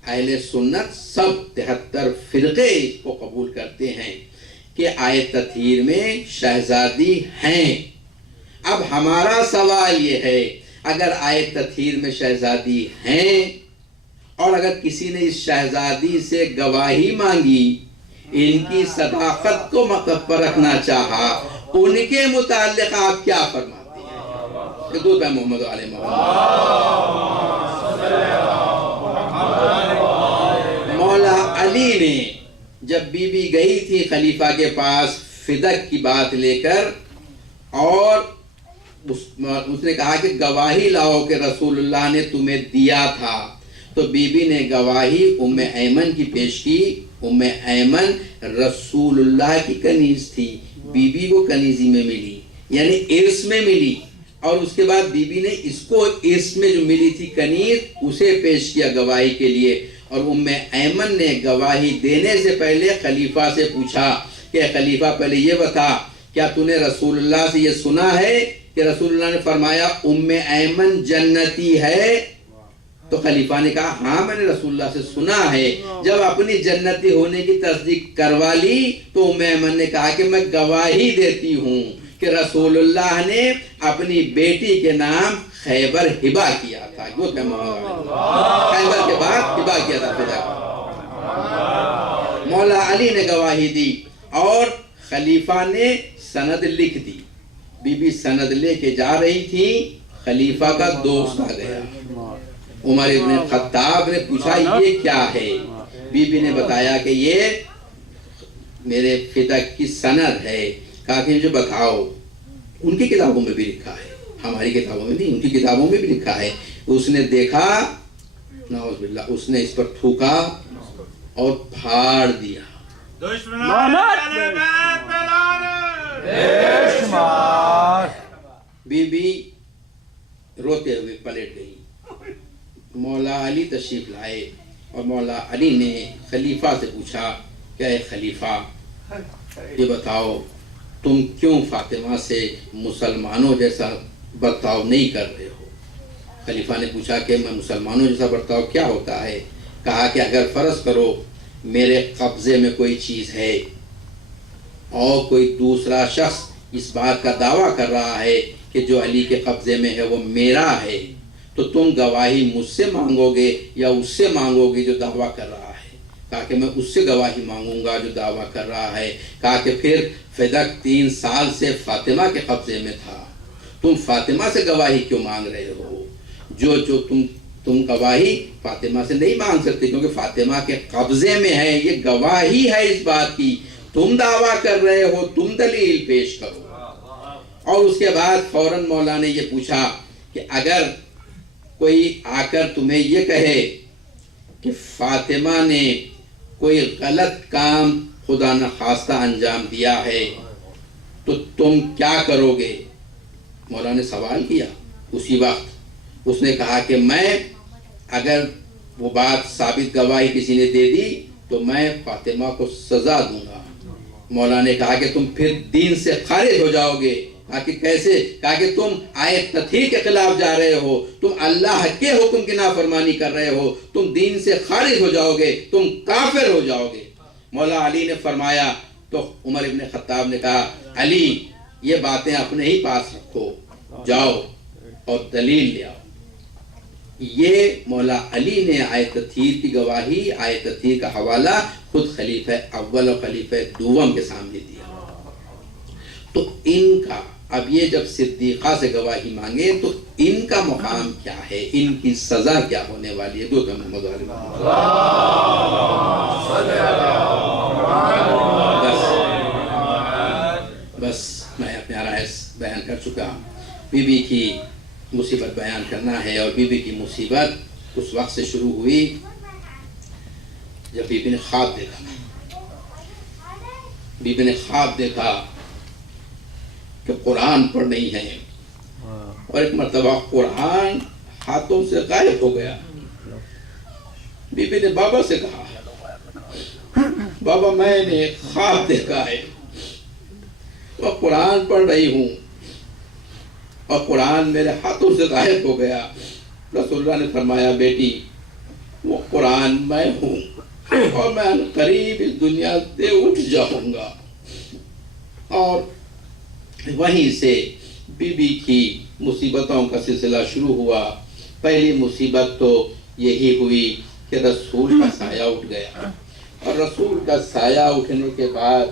اہل سنت سب 73 فرقے اس کو قبول کرتے ہیں کہ آیت تطہیر میں شہزادی ہیں۔ اب ہمارا سوال یہ ہے، اگر آیت تطہیر میں شہزادی ہیں اور اگر کسی نے اس شہزادی سے گواہی مانگی، ان کی صداقت کو مقصد پر رکھنا چاہا، ان کے متعلق آپ کیا فرماتے ہیں؟ کہ دو پہ محمد علیہ مولا علی نے جب بی بی گئی تھی خلیفہ کے پاس فدق کی بات لے کر، اور اس نے کہا کہ گواہی لاؤ کہ رسول اللہ نے تمہیں دیا تھا، تو بی بی نے گواہی ام ایمن کی پیش کی۔ ام ایمن رسول اللہ کی کنیز تھی، بی بی کو کنیزی میں ملی، یعنی ارث میں ملی، اور اس کے بعد بی بی نے اس کو ارث میں جو ملی تھی کنیز اسے پیش کیا گواہی کے لیے۔ اور ام ایمن نے گواہی دینے سے پہلے خلیفہ سے پوچھا کہ خلیفہ پہلے یہ بتا، کیا تو نے رسول اللہ سے یہ سنا ہے کہ رسول اللہ نے فرمایا ام ایمن جنتی ہے؟ تو خلیفہ نے کہا ہاں میں نے رسول اللہ سے سنا ہے۔ جب اپنی جنتی ہونے کی تصدیق کروا لی تو ام ایمن نے کہا کہ میں گواہی دیتی ہوں کہ رسول اللہ نے اپنی بیٹی کے نام خیبر ہبہ کیا تھا، خیبر کے بعد ہبہ کیا تھا۔ مولا علی نے گواہی دی اور خلیفہ نے سند لکھ دی. بی بی سند لے کے جا رہی تھی, خلیفہ کا دوست آ گیا. عمر ابن خطاب نے پوچھا یہ کیا ہے؟ بی بی نے بتایا کہ یہ میرے فدق کی سند ہے. کہا کہ مجھے بتاؤ. ان کی کتابوں میں بھی لکھا ہے, ہماری کتابوں میں نہیں, ان کی کتابوں میں بھی لکھا ہے. اس نے دیکھا, نعوذ باللہ, اس نے اس پر تھوکا اور پھاڑ دیا. بی بی روتے ہوئے پلٹ گئی. مولا علی تشریف لائے اور مولا علی نے خلیفہ سے پوچھا کہ اے خلیفہ یہ بتاؤ تم کیوں فاطمہ سے مسلمانوں جیسا برتاؤ نہیں کر رہے ہو؟ خلیفہ نے پوچھا کہ میں مسلمانوں جیسا برتاؤ کیا ہوتا ہے؟ کہا کہ اگر فرض کرو میرے قبضے میں کوئی چیز ہے اور کوئی دوسرا شخص اس بات کا دعویٰ کر رہا ہے کہ جو علی کے قبضے میں ہے وہ میرا ہے, تو تم گواہی مجھ سے مانگو گے یا اس سے مانگو گے جو دعویٰ کر رہا ہے؟ کہا کہ میں اس سے گواہی مانگوں گا جو دعویٰ کر رہا ہے. کہا کہ پھر فدق 3 سال سے فاطمہ کے قبضے میں تھا, تم فاطمہ سے گواہی کیوں مانگ رہے ہو؟ جو تم گواہی فاطمہ سے نہیں مانگ سکتے کیونکہ فاطمہ کے قبضے میں ہے, یہ گواہی ہے اس بات کی. تم دعویٰ کر رہے ہو, تم دلیل پیش کرو. اور اس کے بعد فوراً مولا نے یہ پوچھا کہ اگر کوئی آ کر تمہیں یہ کہے کہ فاطمہ نے کوئی غلط کام خدا نخواستہ انجام دیا ہے تو تم کیا کرو گے؟ مولا نے سوال کیا. اسی وقت اس نے کہا کہ میں اگر وہ بات ثابت گواہی کسی نے دے دی تو میں فاطمہ کو سزا دوں گا. مولا نے کہا کہ تم پھر دین سے خارج ہو جاؤ گے. کہا کہ کیسے؟ کہا کہ تم آیت تطہیر کے خلاف جا رہے ہو, تم اللہ کے حکم کی نافرمانی کر رہے ہو, تم دین سے خارج ہو جاؤ گے, تم کافر ہو جاؤ گے. مولا علی نے فرمایا تو عمر ابن خطاب نے کہا علی یہ باتیں اپنے ہی پاس رکھو, جاؤ اور دلیل لے آؤ. یہ مولا علی نے آیت تطہیر کی گواہی, آیت تطہیر کا حوالہ خود خلیفہ اول اور خلیفہ دوم کے سامنے دیا. تو ان کا اب یہ جب صدیقہ سے گواہی مانگے تو ان کا مقام کیا ہے, ان کی سزا کیا ہونے والی ہے؟ بس میں اپنا رائے بیان کر چکا. بی بی کی مصیبت بیان کرنا ہے, اور بی بی کی مصیبت اس وقت سے شروع ہوئی جب بی بی نے خواب دیکھا. بی بی نے خواب دیکھا کہ قرآن پڑھ نہیں ہے, اور ایک مرتبہ قرآن ہاتھوں سے غائب ہو گیا. بی بی نے بابا سے کہا بابا میں نے خواب دیکھا ہے, میں قرآن پڑھ رہی ہوں اور قرآن میرے ہاتھوں سے غائب ہو گیا. رسول اللہ نے فرمایا بیٹی وہ قرآن میں ہوں اور میں قریب اس دنیا سے اٹھ جاؤں گا. اور وہیں سے بی بی کی مصیبتوں کا سلسلہ شروع ہوا. پہلی مصیبت تو یہی ہوئی کہ رسول کا سایہ اٹھ گیا, اور رسول کا سایہ اٹھنے کے بعد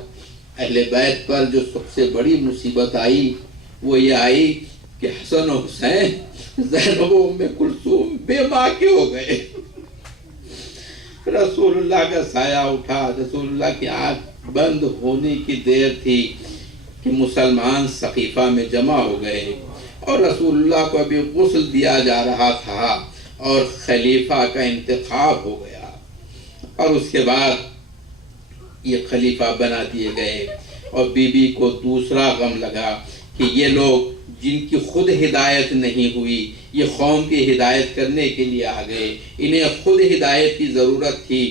اہل بیت پر جو سب سے بڑی مصیبت آئی وہ یہ آئی کہ حسن و حسین زینب و ام کلثوم بے ماں کے ہو گئے. رسول اللہ کا سایہ اٹھا, رسول اللہ کی آنکھ بند ہونے کی دیر تھی کہ مسلمان سقیفہ میں جمع ہو گئے, اور رسول اللہ کو ابھی غسل دیا جا رہا تھا اور خلیفہ کا انتخاب ہو گیا, اور اس کے بعد یہ خلیفہ بنا دیے گئے. اور بی بی کو دوسرا غم لگا کہ یہ لوگ جن کی خود ہدایت نہیں ہوئی یہ قوم کی ہدایت کرنے کے لیے آ گئے, انہیں خود ہدایت کی ضرورت تھی.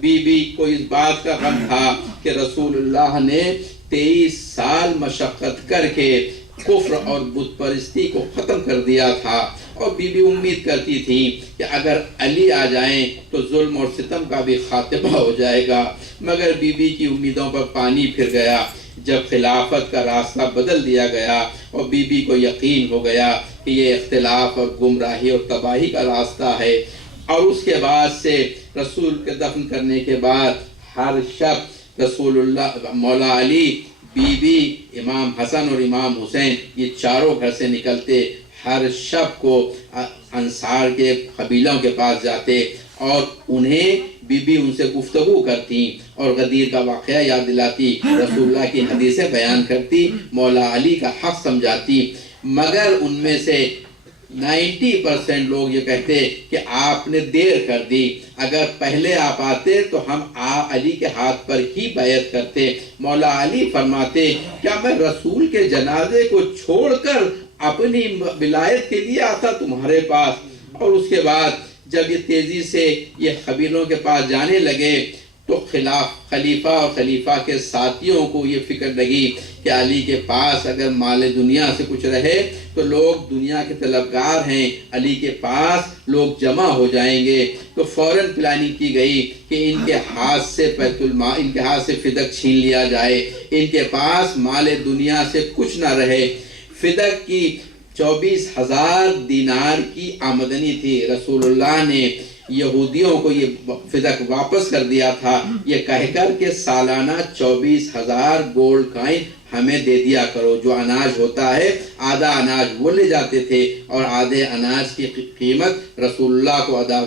بی بی کو اس بات کا غم تھا کہ رسول اللہ نے 23 سال مشقت کر کے کفر اور بت پرستی کو ختم کر دیا تھا, اور بی بی امید کرتی تھی کہ اگر علی آ جائیں تو ظلم اور ستم کا بھی خاتمہ ہو جائے گا. مگر بی بی کی امیدوں پر پانی پھر گیا جب خلافت کا راستہ بدل دیا گیا, اور بی بی کو یقین ہو گیا کہ یہ اختلاف اور گمراہی اور تباہی کا راستہ ہے. اور اس کے بعد سے رسول کے دفن کرنے کے بعد ہر شب رسول اللہ، مولا علی، بی بی، امام حسن اور امام حسین یہ چاروں گھر سے نکلتے، ہر شب کو انصار کے قبیلوں کے پاس جاتے اور انہیں بی بی ان سے گفتگو کرتی اور غدیر کا واقعہ یاد دلاتی، رسول اللہ کی حدیثیں بیان کرتی، مولا علی کا حق سمجھاتی۔ مگر ان میں سے 90% لوگ یہ کہتے کہ آپ نے دیر کر دی، اگر پہلے آپ آتے تو ہم علی کے ہاتھ پر ہی بیعت کرتے۔ مولا علی فرماتے کیا میں رسول کے جنازے کو چھوڑ کر اپنی ولایت کے لیے آتا تمہارے پاس؟ اور اس کے بعد جب یہ تیزی سے یہ قبیلوں کے پاس جانے لگے تو خلیفہ اور خلیفہ کے ساتھیوں کو یہ فکر لگی کہ علی کے پاس اگر مال دنیا سے کچھ رہے تو لوگ دنیا کے طلبگار ہیں، علی کے پاس لوگ جمع ہو جائیں گے، تو فوراً پلاننگ کی گئی کہ ان کے ہاتھ سے بیت المال، ان کے ہاتھ سے فدق چھین لیا جائے، ان کے پاس مال دنیا سے کچھ نہ رہے۔ فدق کی 24,000 دینار کی آمدنی تھی، رسول اللہ نے یہودیوں کو یہ فدق واپس کر دیا تھا یہ کہہ کر کہ سالانہ 24,000 گولڈ کائن ہمیں دے دیا کرو۔ جو اناج ہوتا ہے آدھا اناج وہ لے جاتے تھے اور آدھے اناج کی قیمت رسول اللہ کو ادا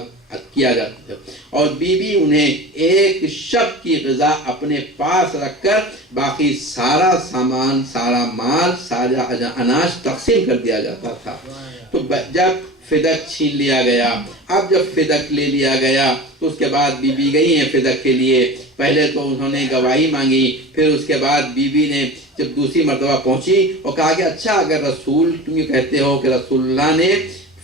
کیا جاتا تھا، اور بی بی انہیں ایک شب کی غذا اپنے پاس رکھ کر باقی سارا سامان، سارا مال، سارا اناج تقسیم کر دیا جاتا تھا۔ تو جب فدق چھین لیا گیا، اب جب فدق لے لیا گیا تو اس کے بعد بی بی گئی ہیں فدق کے لیے، پہلے تو انہوں نے گواہی مانگی، پھر اس کے بعد بی بی نے جب دوسری مرتبہ پہنچی اور کہا کہ اچھا اگر رسول، تم یہ کہتے ہو کہ رسول اللہ نے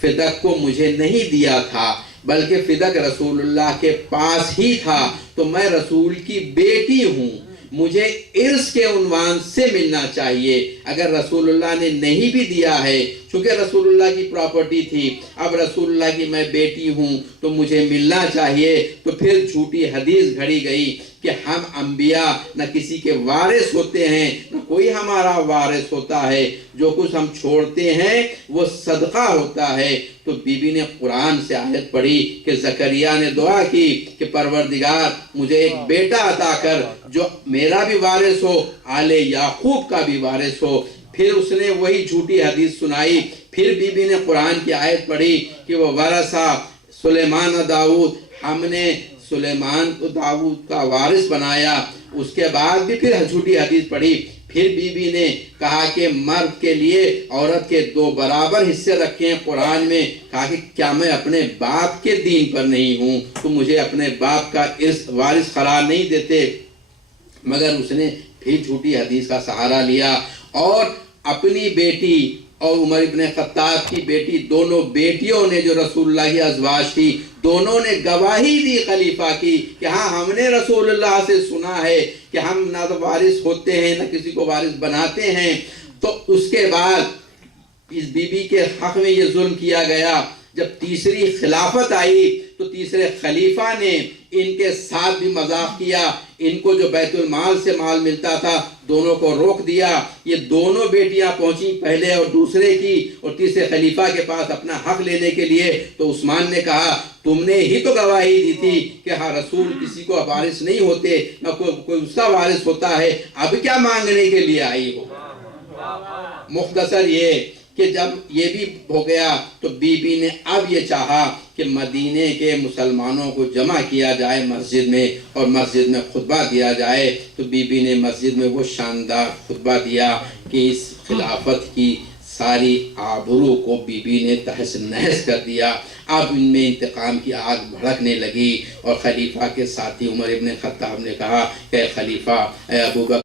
فدق کو مجھے نہیں دیا تھا بلکہ فدق رسول اللہ کے پاس ہی تھا، تو میں رسول کی بیٹی ہوں، مجھے ارث کے عنوان سے ملنا چاہیے۔ اگر رسول اللہ نے نہیں بھی دیا ہے، چونکہ رسول اللہ کی پراپرٹی تھی، اب رسول اللہ کی میں بیٹی ہوں تو مجھے ملنا چاہیے۔ تو پھر جھوٹی حدیث گھڑی گئی کہ ہم انبیاء نہ کسی کے وارث ہوتے ہیں نہ کوئی ہمارا وارث ہوتا ہے، جو کچھ ہم چھوڑتے ہیں وہ صدقہ ہوتا ہے۔ تو بی بی نے قرآن سے آیت پڑھی کہ زکریا نے دعا کی کہ پروردگار مجھے ایک بیٹا عطا کر جو میرا بھی وارث ہو، آل یعقوب کا بھی وارث ہو۔ پھر اس نے وہی جھوٹی حدیث سنائی، پھر بی بی نے قرآن کی آیت پڑھی کہ وہ ورثہ سلیمان داؤد، ہم نے سلیمان کو داؤد کا وارث بنایا۔ اس کے بعد بھی پھر جھوٹی حدیث پڑھی، پھر بی بی نے کہا کہ مرد کے لیے عورت کے 2 برابر حصے رکھے ہیں قرآن میں، کہا کہ کیا میں اپنے باپ کے دین پر نہیں ہوں تو مجھے اپنے باپ کا وارث قرار نہیں دیتے؟ مگر اس نے پھر جھوٹی حدیث کا سہارا لیا اور اپنی بیٹی اور عمر ابن خطاب کی بیٹی، دونوں بیٹیوں نے جو رسول اللہ کی ازواج تھی، دونوں نے گواہی دی خلیفہ کی کہ ہاں ہم نے رسول اللہ سے سنا ہے کہ ہم نہ تو وارث ہوتے ہیں نہ کسی کو وارث بناتے ہیں۔ تو اس کے بعد اس بی بی کے حق میں یہ ظلم کیا گیا۔ جب تیسری خلافت آئی تو تیسرے خلیفہ نے ان کے ساتھ بھی مذاق کیا، ان کو جو بیت المال سے مال ملتا تھا دونوں کو روک دیا۔ یہ دونوں بیٹیاں پہنچی پہلے اور دوسرے کی اور تیسرے خلیفہ کے پاس اپنا حق لینے کے لیے، تو عثمان نے کہا تم نے ہی تو گواہی دی تھی کہ ہاں رسول کسی کو وارث نہیں ہوتے نہ کوئی اس کا وارث ہوتا ہے، اب کیا مانگنے کے لیے آئی ہو؟ مختصر یہ کہ جب یہ بھی ہو گیا تو بی بی نے اب یہ چاہا کہ مدینے کے مسلمانوں کو جمع کیا جائے مسجد میں اور مسجد میں خطبہ دیا جائے۔ تو بی بی نے مسجد میں وہ شاندار خطبہ دیا کہ اس خلافت کی ساری آبرو کو بی بی نے تہس نہس کر دیا۔ اب ان میں انتقام کی آگ بھڑکنے لگی اور خلیفہ کے ساتھی عمر ابن خطاب نے کہا کہ خلیفہ اے ابو بکر